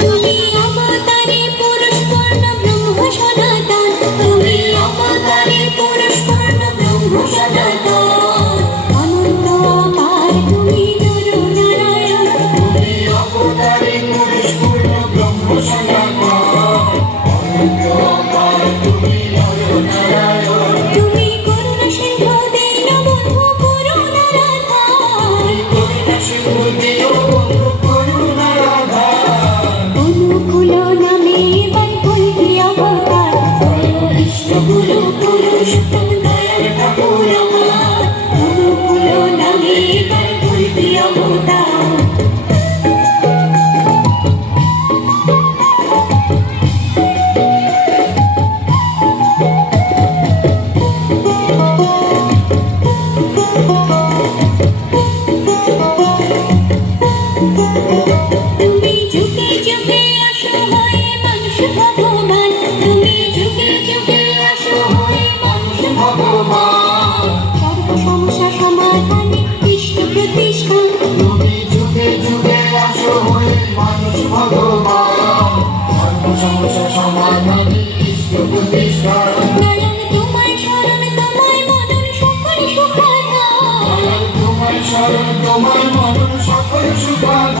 তুমি অবতারে পুরুষ পূর্ণ ব্রহ্ম সনাতন, তুমি অবতারে পুরুষ পূর্ণ ব্রহ্ম সনাতন। অনন্ত অপার তুমি নর নারায়ণ, তুমি অবতারে পুরুষ পূর্ণ ব্রহ্ম সনাতন। অনন্ত অপার তুমি নর নারায়ণ, তুমি করুণা সিন্ধু দীনবন্ধু করুণারাধার, করুণা সিন্ধু দীনবন্ধু করুণারাধার। অনুকূল নামে এবার কলকি অবতার, বিষ্ণুগুরু পুরুষোত্তম দয়ার ঠাকুর আমার। অনুকূল নামে এবার কলকি অবতার। তুমি যুগে যুগে আসো হয়ে মানুষ ভগবান, তুমি যুগে যুগে আসো হয়ে মানুষ ভগবান। সর্ব সমস্যা সমাধানে কৃষ্ণ প্রতিষ্ঠান, তুমি যুগে যুগে আসো হয়ে মানুষ ভগবান।